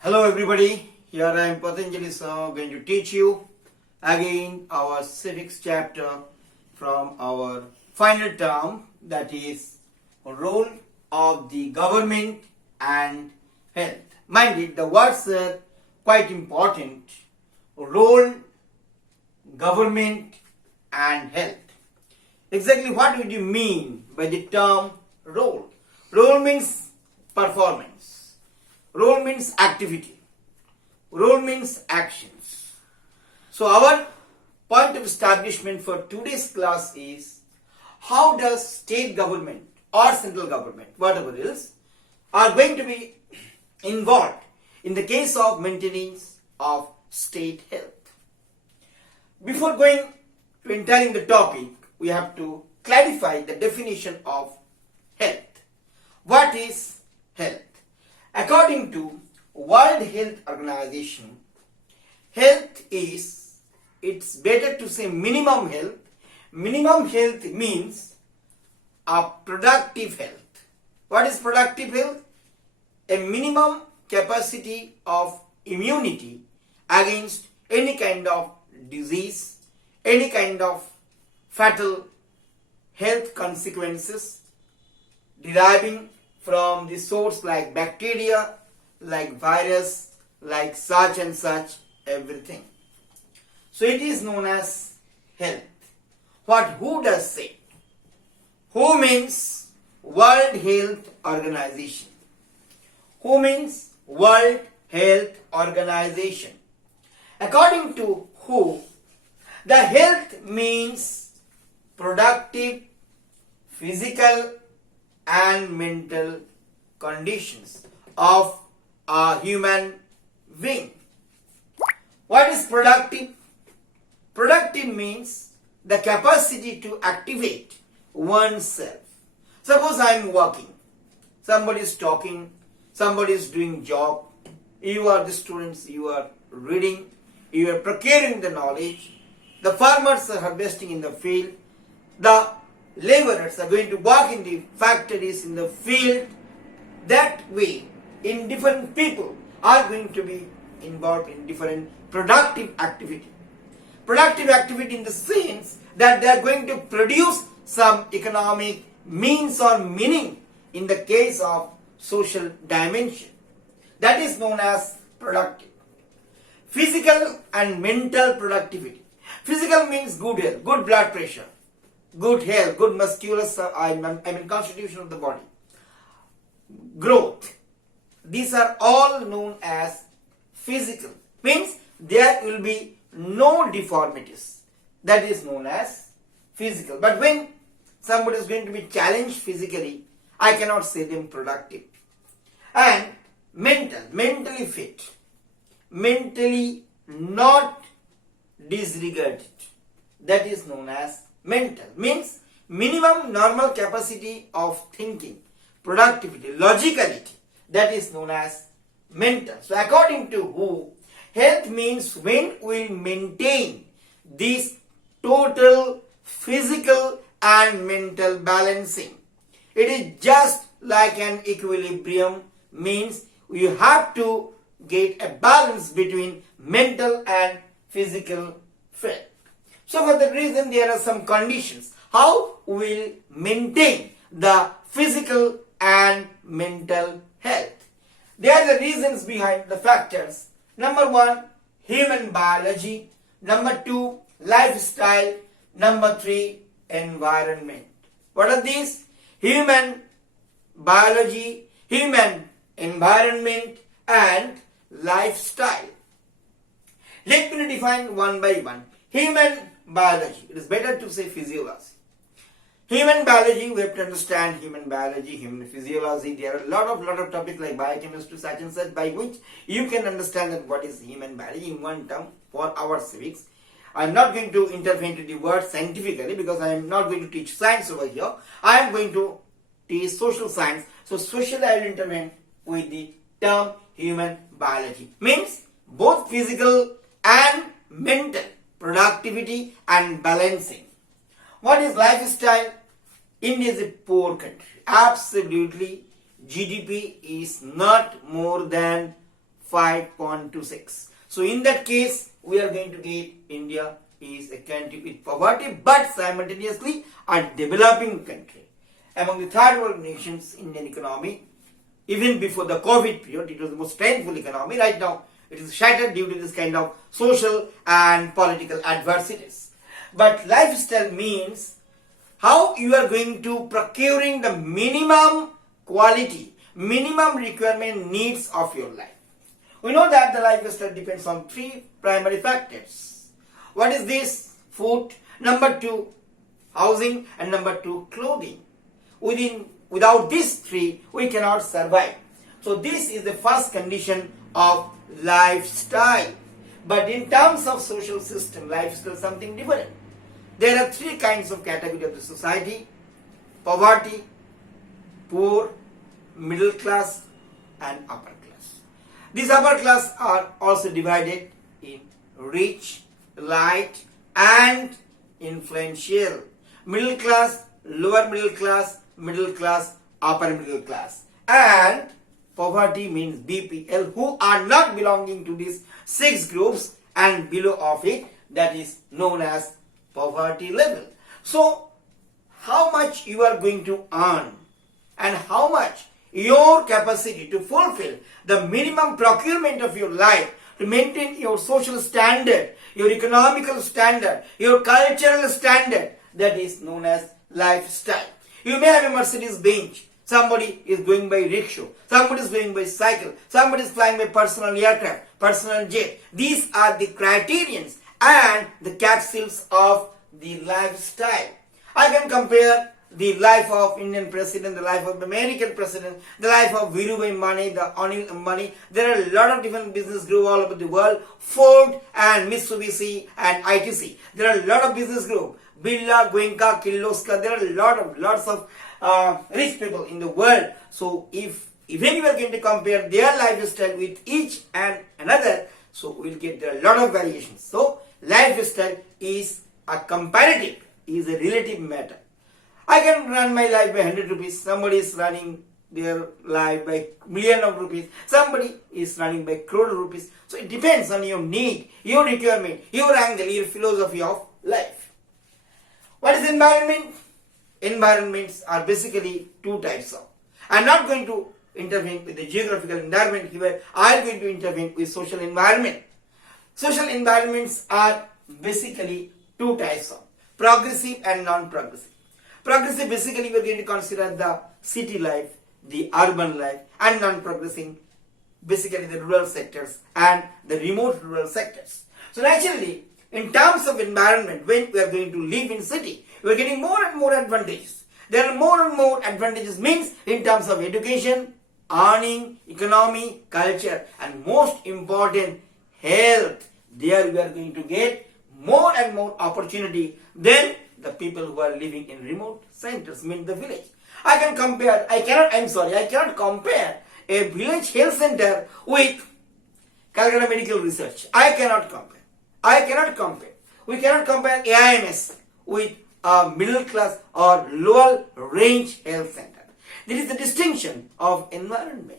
Hello everybody, here I am Patanjali Sir going to teach you again our civics chapter from our final term, that is role of the government and health. Mind it, the words are quite important. Role, government and health. Exactly what would you mean by the term role? Role means performance. Role means activity. Role means actions. So our point of establishment for today's class is how does state government or central government, whatever it is, are going to be involved in the case of maintenance of state health. Before going to entering the topic, we have to clarify the definition of health. What is health? According to World Health Organization, health is, it's better to say minimum health. Minimum health means a productive health. What is productive health? A minimum capacity of immunity against any kind of disease, any kind of fatal health consequences deriving from the source like bacteria, like virus, like such and such, everything. So it is known as health. Who does say? Who means World Health Organization. Who means World Health Organization. According to WHO, the health means productive, physical and mental conditions of a human being. What is productive? Productive means the capacity to activate oneself. Suppose I am working, somebody is talking, somebody is doing job, you are the students, you are reading, you are procuring the knowledge, the farmers are harvesting in the field, the laborers are going to work in the factories, in the field. That way, in different people are going to be involved in different productive activity. Productive activity in the sense that they are going to produce some economic means or meaning in the case of social dimension. That is known as productive. Physical and mental productivity. Physical means good health, good blood pressure, good health, good musculus, constitution of the body. Growth. These are all known as physical. Means there will be no deformities. That is known as physical. But when somebody is going to be challenged physically, I cannot say them productive. And mental, mentally fit, mentally not disregarded. That is known as mental. Means minimum normal capacity of thinking, productivity, logicality. That is known as mental. So according to WHO, health means when we maintain this total physical and mental balancing. It is just like an equilibrium, means you have to get a balance between mental and physical fit. So for that reason there are some conditions. How we will maintain the physical and mental health. There are the reasons behind the factors. Number 1, human biology. Number 2, lifestyle. Number 3, environment. What are these? Human biology, human environment and lifestyle. Let me define one by one. Human biology. It is better to say physiology. Human biology, we have to understand human biology, human physiology. There are a lot of topics like biochemistry, such and such, by which you can understand that what is human biology in one term for our civics. I am not going to intervene into the word scientifically because I am not going to teach science over here. I am going to teach social science. So socially I will intervene with the term human biology. Means both physical and mental productivity and balancing. What is lifestyle? India is a poor country. Absolutely, GDP is not more than 5.26. So in that case, we are going to get India is a country with poverty, but simultaneously a developing country. Among the third world nations, Indian economy, even before the COVID period, it was the most strengthful economy. Right now, it is shattered due to this kind of social and political adversities. But lifestyle means how you are going to procuring the minimum quality, minimum requirement needs of your life. We know that the lifestyle depends on three primary factors. What is this? Food. Number two, housing. And number two, clothing. Without these three, we cannot survive. So this is the first condition of lifestyle. But in terms of social system, lifestyle is something different. There are three kinds of category of the society: poverty, poor, middle class, and upper class. These upper class are also divided in rich, light, and influential. Middle class, lower middle class, upper middle class. And poverty means BPL, who are not belonging to these six groups and below of it, that is known as poverty level. So how much you are going to earn and how much your capacity to fulfill the minimum procurement of your life, to maintain your social standard, your economical standard, your cultural standard, that is known as lifestyle. You may have a Mercedes Benz. Somebody is going by rickshaw. Somebody is going by cycle. Somebody is flying by personal aircraft, personal jet. These are the criterions and the capsules of the lifestyle. I can compare the life of Indian president, the life of American president, the life of Virubhai Ambani, the Anil Ambani. There are a lot of different business groups all over the world. Ford and Mitsubishi and ITC. There are a lot of business groups. Birla, Goenka, Kirloskar. There are lots of rich people in the world. So if even you are going to compare their lifestyle with each and another, so we will get there are a lot of variations. So lifestyle is a comparative, is a relative matter. I can run my life by 100 rupees. Somebody is running their life by million of rupees. Somebody is running by crore rupees. So it depends on your need, your requirement, your angle, your philosophy of life. What is environment? Environments are basically two types of. I am not going to intervene with the geographical environment here. I am going to intervene with social environment. Social environments are basically two types of: progressive and non-progressive. Progressive, basically we are going to consider the city life, the urban life, and non-progressive, basically the rural sectors and the remote rural sectors. So naturally, in terms of environment, when we are going to live in city, we are getting more and more advantages. There are more and more advantages means in terms of education, earning, economy, culture, and most important, health. There we are going to get more and more opportunity than the people who are living in remote centers, mean the village. I cannot compare a village health center with Calcutta Medical Research. I cannot compare. We cannot compare AIMS with a middle class or lower range health center. There is the distinction of environment.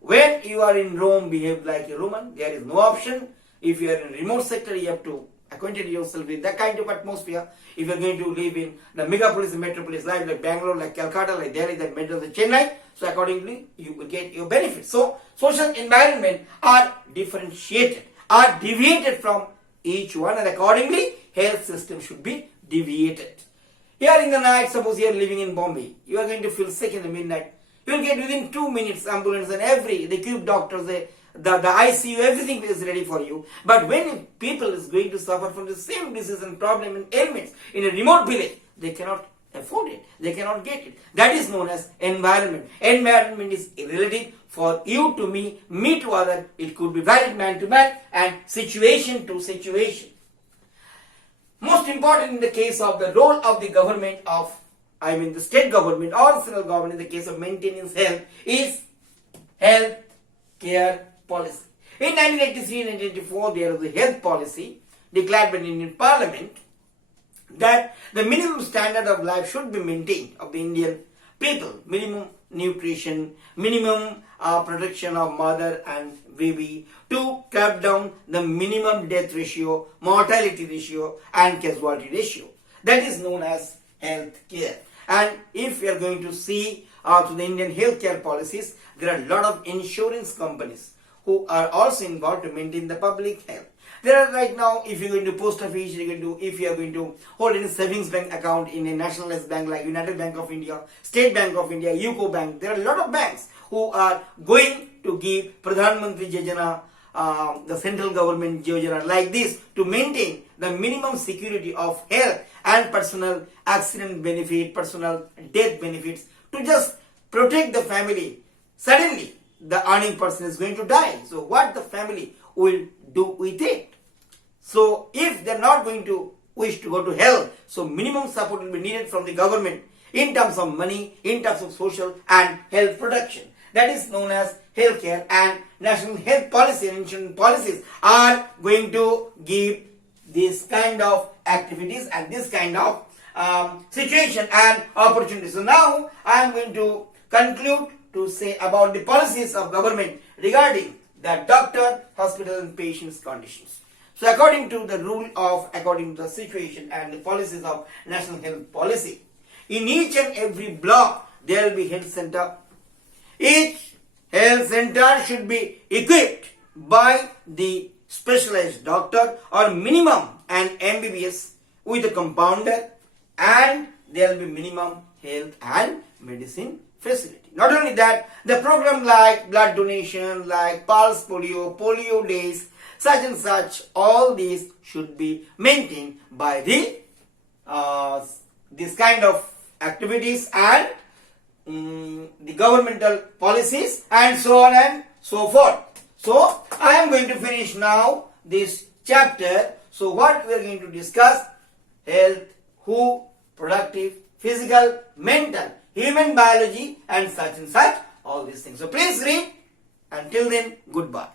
When you are in Rome, behave like a Roman. There is no option. If you are in a remote sector, you have to acquainted yourself with that kind of atmosphere. If you are going to live in the megapolis and metropolis life like Bangalore, like Calcutta, like Delhi, like Madras, like Chennai, so accordingly you will get your benefits. So social environment are differentiated, are deviated from each one, and accordingly health system should be deviated. Here in the night, suppose you are living in Bombay, you are going to feel sick in the midnight. You will get within 2 minutes ambulance and the equipped doctors, the ICU, everything is ready for you. But when people is going to suffer from the same disease and problem and ailments in a remote village, they cannot afford it. They cannot get it. That is known as environment. Environment is relative for you to me to other. It could be valid man to man and situation to situation. Most important in the case of the role of the government the state government or central government in the case of maintenance health is health care policy. In 1983 and 1984, there was a health policy declared by the Indian Parliament that the minimum standard of life should be maintained of the Indian people, minimum nutrition, minimum protection of mother and baby, to cut down the minimum death ratio, mortality ratio and casualty ratio. That is known as health care. And if we are going to see to the Indian healthcare policies, there are a lot of insurance companies who are also involved to maintain the public health. There are right now, if you're going to post office, if you are going to hold in a savings bank account in a nationalized bank like United Bank of India, State Bank of India, UCO Bank, there are a lot of banks who are going to give Pradhan Mantri Yojana, the central government Yojana like this, to maintain the minimum security of health and personal accident benefit, personal death benefits, to just protect the family. Suddenly, the earning person is going to die. So what the family will do with it? So if they're not going to wish to go to hell, so minimum support will be needed from the government in terms of money, in terms of social and health protection. That is known as healthcare, and national health policy and insurance policies are going to give this kind of activities and this kind of situation and opportunity. So now I am going to conclude to say about the policies of government regarding the doctor, hospital and patient's conditions. So according to the situation and the policies of national health policy, in each and every block there will be health center. Each health center should be equipped by the specialized doctor or minimum an MBBS with a compounder, and there will be minimum health and medicine facility. Not only that, the program like blood donation, like pulse polio days, such and such, all these should be maintained by the this kind of activities and the governmental policies and so on and so forth. So I am going to finish now this chapter. So what we are going to discuss: health, who, productive, physical, mental, human biology and such, all these things. So please read. Until then, goodbye.